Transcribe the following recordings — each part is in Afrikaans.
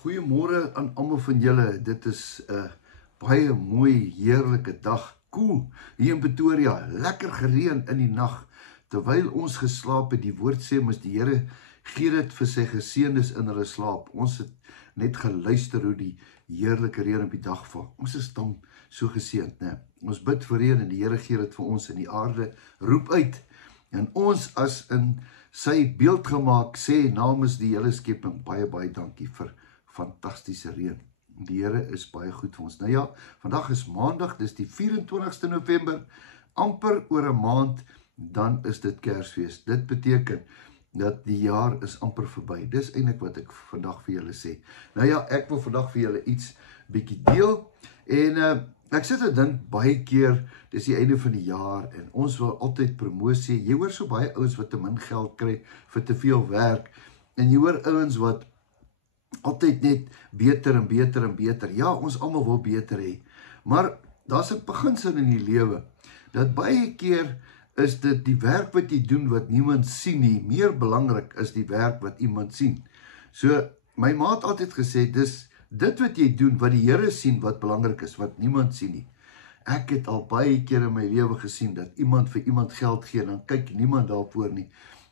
Goeiemôre aan almal van julle. Dit is 'n baie mooi, heerlike dag. Koel hier in Pretoria. Lekker gereën in die nag. Terwyl ons geslaap het, die woord sê mos die Here gee dit vir sy geseëndes in hulle slaap. Ons het net geluister hoe die heerlike reën op die dag val. Ons is dan so geseënd, né? Ons bid vir reën en die Here gee dit vir ons en die aarde roep uit. En ons as in sy beeld gemaak sê namens die hele skepping baie dankie vir fantastiese reën. Die Here is baie goed vir ons. Nou ja, vandag is maandag, dis die 24ste November, amper oor 'n maand, dan is dit Kersfees. Dit beteken dat die jaar is amper verby. Dis eintlik wat ek vandag vir julle sê. Nou ja, ek wil vandag vir julle iets bietjie deel, en ek sit en dink baie keer, dis die einde van die jaar, en ons wil altyd promosie. Jy hoor so baie ouens wat te min geld kry vir te veel werk, en jy hoor ouens wat altyd net beter en beter en beter. Ja, ons almal wil beter hê. Maar daar's 'n beginsel in die lewe, dat baie keer is dit die werk wat jy doen wat niemand sien nie, meer belangrik is die werk wat iemand sien. So, my ma het altyd gesê, dis dit wat jy doen, wat die Here sien, wat belangrik is, wat niemand sien nie. Ek het al baie keer in my lewe gesien, dat iemand vir iemand geld gee, en dan kyk niemand daarvoor nie,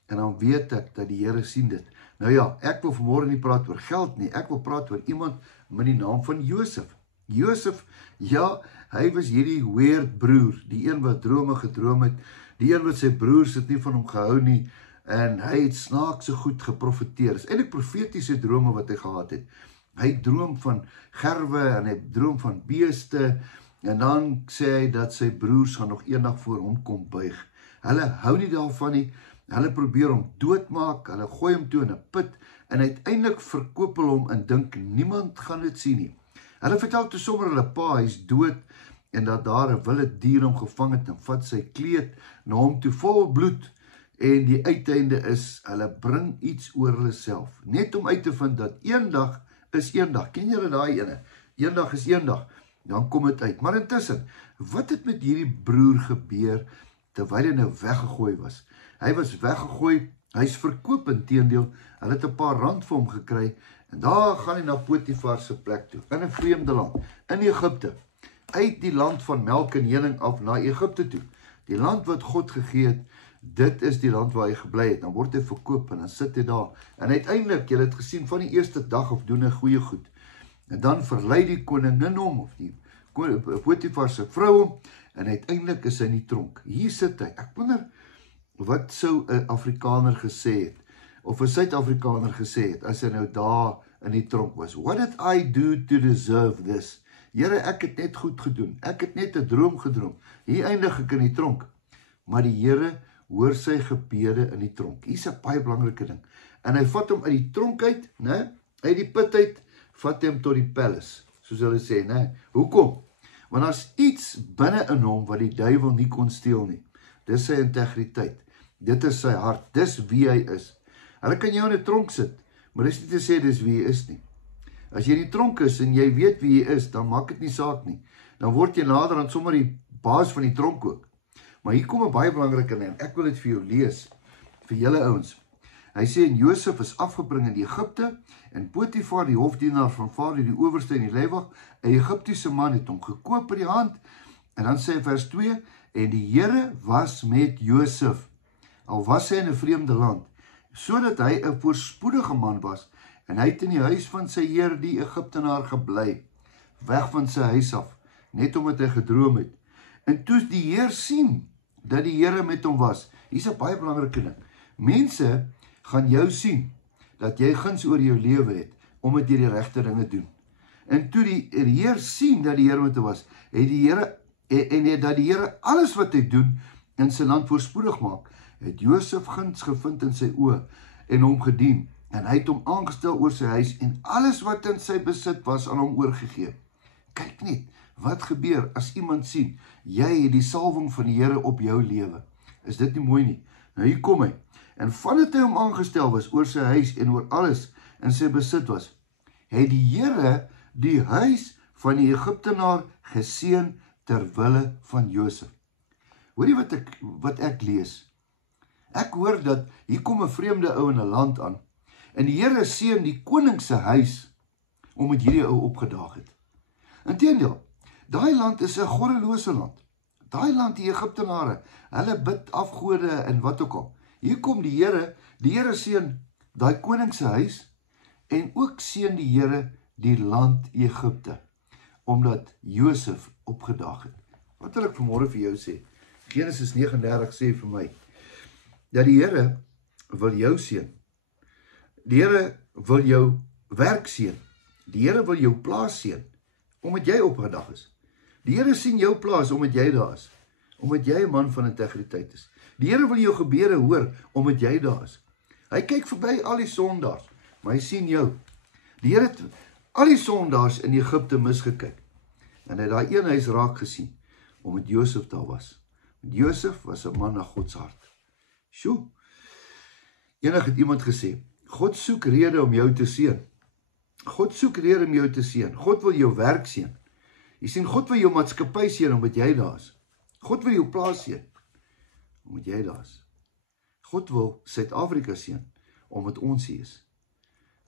en dan weet ek dat die Here sien dit. Nou ja, ek wil vanmôre nie praat oor geld nie, ek wil praat oor iemand met die naam van Josef. Josef, ja, hy was hierdie weird broer, die een wat drome gedroom het, die een wat sy broers het nie van hom gehou nie, en hy het snaakse goed geprofeteer. Dis eintlik profetiese drome wat hy gehad het. Hy droom van gerwe, en hy droom van beeste, en dan sê hy dat sy broers gaan nog eendag voor hom kom buig. Hulle hou nie daarvan nie, hulle probeer hom doodmaak, hulle gooi hom toe in 'n put, en uiteindelik verkoop hulle hom en dink niemand gaan dit sien nie. Hulle vertel toe sommer hulle pa, hy's dood, en dat daar 'n wilde dier hom gevang het, en vat sy kleed na hom toe vol bloed, en die uiteinde is, hulle bring iets oor hulle self, net om uit te vind dat eendag is eendag. Ken julle daai ene? Eendag is eendag, dan kom dit uit. Maar intussen, wat het met hierdie broer gebeur, terwyl hy nou weggegooi was? Hy was weggegooi, hy's verkoop inteendeel, hulle het 'n paar rand vir hom gekry, en daar gaan hy na Potifar se plek toe, in 'n vreemde land, in Egipte, uit die land van melk en honing af na Egipte toe, die land wat God gegee het, dit is die land waar hy gebly het, dan word hy verkoop, en dan sit hy daar, en uiteindelik, jy het gesien, van die eerste dag of doen hy goeie goed, en dan verlei die koningin hom, of die Potifar se vrou hom, en uiteindelik is hy in die tronk. Hier sit hy. Ek wonder, wat sou 'n Afrikaner gesê het, of 'n Suid-Afrikaner gesê het, as hy nou daar in die tronk was? What did I do to deserve this? Here, ek het net goed gedoen, ek het net 'n droom gedroom, hier eindig ek in die tronk. Maar die Here hoor sy gebede in die tronk. Hier's 'n baie belangrike ding, en hy vat hom uit die tronk uit, né? Uit die put uit, vat hy hom tot die palace, soos hulle sê, né? Hoekom? Want daar's iets binne in hom wat die duiwel nie kon steel nie. Dis sy integriteit. Dit is sy hart, dis wie hy is. Hulle kan jou in 'n tronk sit, maar dis nie te sê dis wie hy is nie. As jy in die tronk is en jy weet wie jy is, dan maak dit nie saak nie. Dan word jy nader aan sommer die baas van die tronk ook. Maar hier kom 'n baie belangrike ding, ek wil dit vir jou lees, vir julle ouens. Hy sê, en Josef is afgebring in Egipte, en Potifar, die hofdienaar van Farao, die owerste in die leiwag, 'n Egiptiese man het hom gekoop by die hand, en dan sê vers 2, en die Here was met Josef, al was hy in 'n vreemde land, sodat hy 'n voorspoedige man was, en hy het in die huis van sy heer, die Egiptenaar, gebly, weg van sy huis af, net omdat hy gedroom het. En toe die Heer sien, dat die Here met hom was, hier's 'n baie belangrike ding, mense gaan jou sien, dat jy guns oor jou lewe het, omdat jy die regte dinge doen. En toe die Heer sien, dat die Here met hom was, het die Here, en dat die Here alles wat hy doen, in sy land voorspoedig maak, het Josef guns gevind in sy oë, en hom gedien, en hy het hom aangestel oor sy huis, en alles wat in sy besit was, aan hom oorgegee. Kyk net, wat gebeur as iemand sien, jy het die salwing van die Here op jou lewe. Is dit nie mooi nie? Nou hier kom hy, en vandat hy hom aangestel was, oor sy huis, en oor alles in sy besit was, het die Here die huis van die Egiptenaar geseën, ter wille van Josef. Hoor jy wat ek lees? Ek hoor dat hier kom 'n vreemde ou in 'n land aan, en die Here seën die koning se huis, omdat hierdie ou opgedaag het. Inteendeel, daai land is 'n goddelose land. Daai land, die Egiptenare, hulle bid afgode en wat ook al. Hier kom die Here seën daai koning se huis en ook seën die Here die land Egipte, omdat Josef opgedaag het. Wat wil ek vanmôre vir jou sê? Genesis 39 sê vir my, dat die Here wil jou seën. Die Here wil jou werk seën. Die Here wil jou plaas seën, omdat jy opgedag is. Die Here sien jou plaas, omdat jy daar is. Omdat jy 'n man van integriteit is. Die Here wil jou gebede hoor, omdat jy daar is. Hy kyk verby al die sondaars, maar hy sien jou. Die Here het al die sondaars in Egipte misgekyk. En hy het daai een huis raak gesien, omdat Josef daar was. Want Josef was 'n man na God se hart. Sjoe. Eendag het iemand gesê, God soek rede om jou te seën. God soek rede om jou te seën. God wil jou werk seën. Jy sien, God wil jou maatskappy seën, omdat jy daar is. God wil jou plaas seën, omdat jy daar is. God wil Suid-Afrika seën, omdat ons hier is.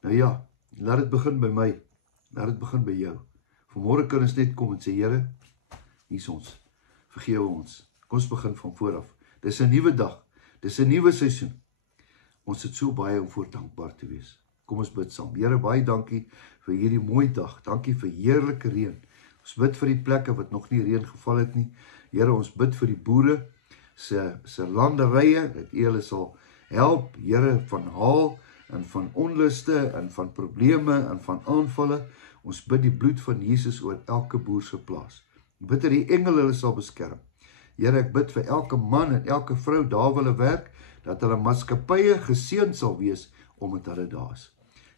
Nou ja, laat dit begin by my, laat dit begin by jou. Vanmôre kan ons net kom en sê, Here, hier is ons, vergewe ons. Kom ons begin van vooraf. Dis 'n nuwe dag, dis 'n nuwe seisoen. Ons het so baie om voor dankbaar te wees. Kom ons bid saam. Here, baie dankie vir hierdie mooi dag. Dankie vir heerlike reën. Ons bid vir die plekke wat nog nie reën geval het nie. Here, ons bid vir die boere se landerye, dat U hulle sal help, Here, van haal en van onluste en van probleme en van aanvalle. Ons bid die bloed van Jesus oor elke boer se plaas. Ek bid dat die engele hulle sal beskerm. Here, ek bid vir elke man en elke vrou daar wil werk, dat hulle maatskappye geseën sal wees, omdat hulle daar is.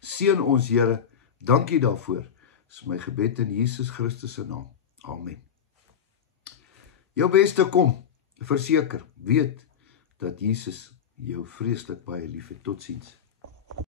Seën ons, Here, dankie daarvoor. Dis my gebed in Jesus Christus se naam. Amen. Jou beste kom, verseker, weet dat Jesus jou vreeslik baie lief het. Totsiens.